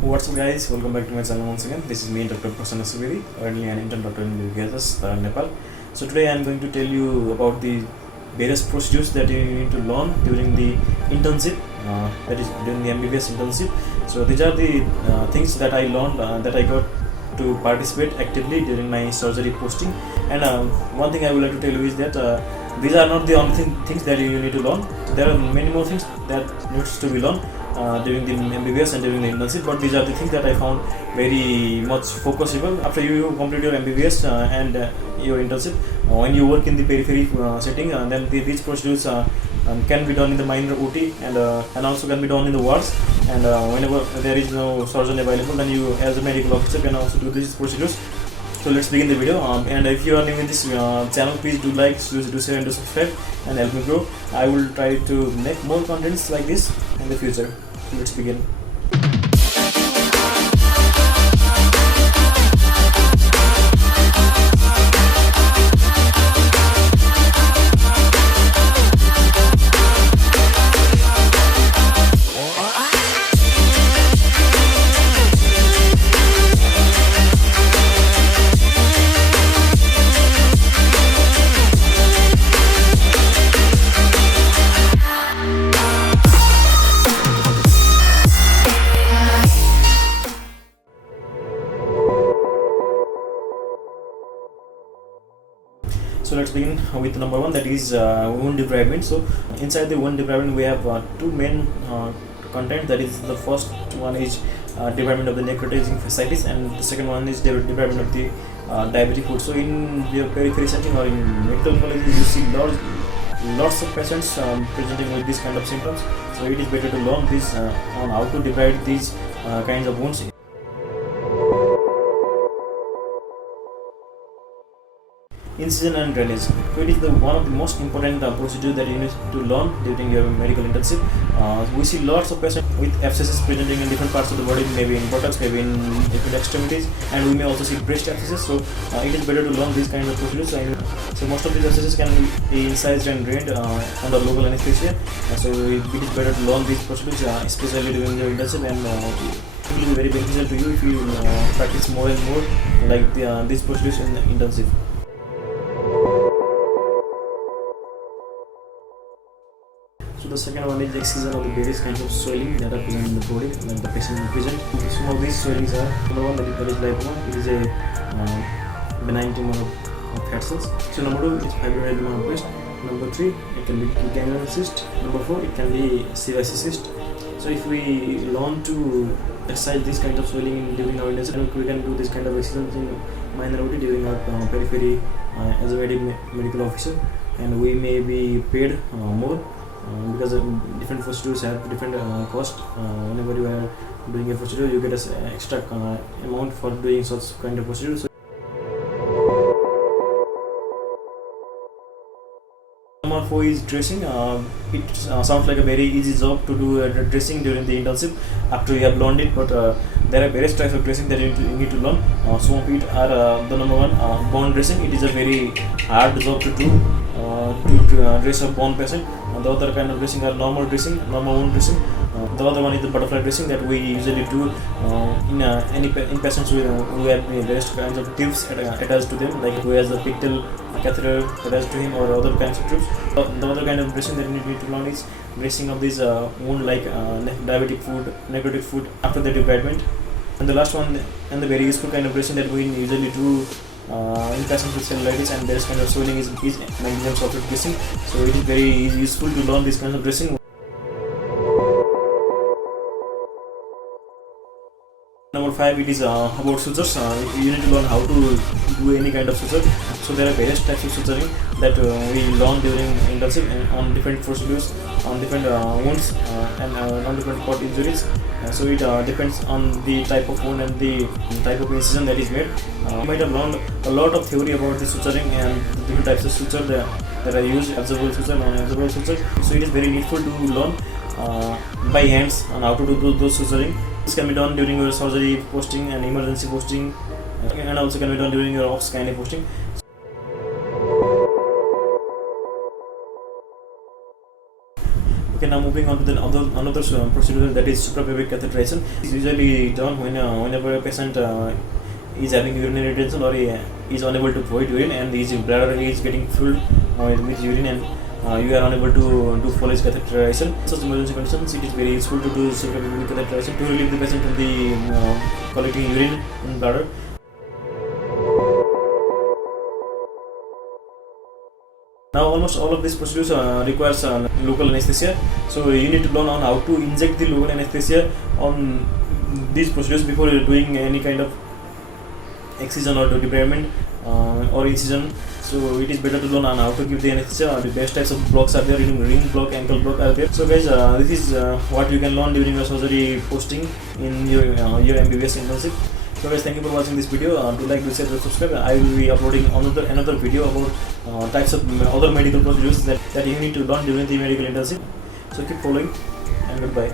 What's up, guys? Welcome back to my channel once again. This is me, Dr. Prasanna Suveri, currently an intern doctor in Gajas, Nepal. So today I am going to tell you about the various procedures that you need to learn during the internship, that is during the MBBS internship. So these are the things that I learned, that I got to participate actively during my surgery posting. And one thing I would like to tell you is that these are not the only things that you need to learn. There are many more things that needs to be learned during the MBBS and during the internship, but these are the things that I found very much focusable after you complete your MBBS and your internship. When you work in the periphery setting, then these procedures can be done in the minor OT and also can be done in the wards. And whenever there is no surgeon available, then you, as a medical officer, can also do these procedures. So let's begin the video. And if you are new in this channel, please do like, do share, and do subscribe, and help me grow. I will try to make more contents like this in the future. Let's begin. So let's begin with number one, that is wound debridement. So inside the wound debridement, we have two main content. That is, the first one is debridement of the necrotizing fasciitis, and the second one is debridement of the diabetic foot. So in your periphery setting or in medical colleges, you see lots of patients presenting with these kind of symptoms. So it is better to learn this on how to debride these kinds of wounds. Incision and drainage. So it is one of the most important procedures that you need to learn during your medical internship. We see lots of patients with abscesses presenting in different parts of the body, maybe in buttocks, maybe in different extremities, and we may also see breast abscesses. So it is better to learn these kinds of procedures. So most of these abscesses can be incised and drained under local anesthesia. So it is better to learn these procedures, especially during your internship, and it will be very beneficial to you if you practice more and more like these procedures in the internship. So the second one is excision of the various kinds of swelling that are present in the body when the patient is present. Some of these swellings are, number one, that is lipoma. It is a benign tumor of fat cells. So number two, it is fibroadenoma of breast. Number three, it can be ganglion cyst. Number four, it can be sebaceous cyst. So if we learn to exercise this kind of swelling during our internship, we can do this kind of exercise in minor OT during our periphery as a medical officer, and we may be paid more. Because different procedures have different cost. Whenever you are doing a procedure, you get an extra amount for doing such kind of procedures. So number four is dressing. It sounds like a very easy job to do dressing during the internship after you have learned it, but there are various types of dressing that you need to learn. Some of it are the number one, bone dressing. It is a very hard job to do, to dress a bone patient. The other kind of dressing are normal wound dressing. The other one is the butterfly dressing that we usually do in patients who have various kinds of tubes attached to them, like who has a pictal catheter attached to him or other kinds of tubes. The other kind of dressing that you need to learn is dressing of this wound like diabetic foot, necrotic foot after the debridement. And the last one, and the very useful kind of dressing that we usually do in patients with cellulitis and this kind of swelling is magnesium sulfate dressing. So it is very useful to learn this kind of dressing. Number five, it is about sutures. You need to learn how to do any kind of suture. So there are various types of suturing that we learn during internship on different procedures, on different wounds, and on different cut injuries. So it depends on the type of wound and the type of incision that is made. You might have learned a lot of theory about the suturing and the different types of suture that are used, absorbable suture, non-absorbable suture. So it is very needful to learn by hands on how to do those suturing. This can be done during your surgery posting and emergency posting, and also can be done during your ops gynae posting. Okay, now moving on to the another procedure, that is suprapubic catheterization. It's usually done whenever a patient is having urinary retention or is unable to void urine and his bladder is getting filled with urine, and you are unable to do Foley's catheterization. In such emergency conditions, it is very useful to do suprapubic catheterization to relieve the patient from the collecting urine in bladder. Now almost all of these procedures requires local anesthesia, so you need to learn on how to inject the local anesthesia on these procedures before doing any kind of excision or debridement or incision. So it is better to learn on how to give the anesthesia. The best types of blocks are there, ring block, ankle block are there. So guys, this is what you can learn during your surgery posting in your MBBS internship. So guys, thank you for watching this video. Do like, do share, do subscribe. I will be uploading another video about types of other medical procedures that you need to learn during the medical internship. So keep following, and goodbye.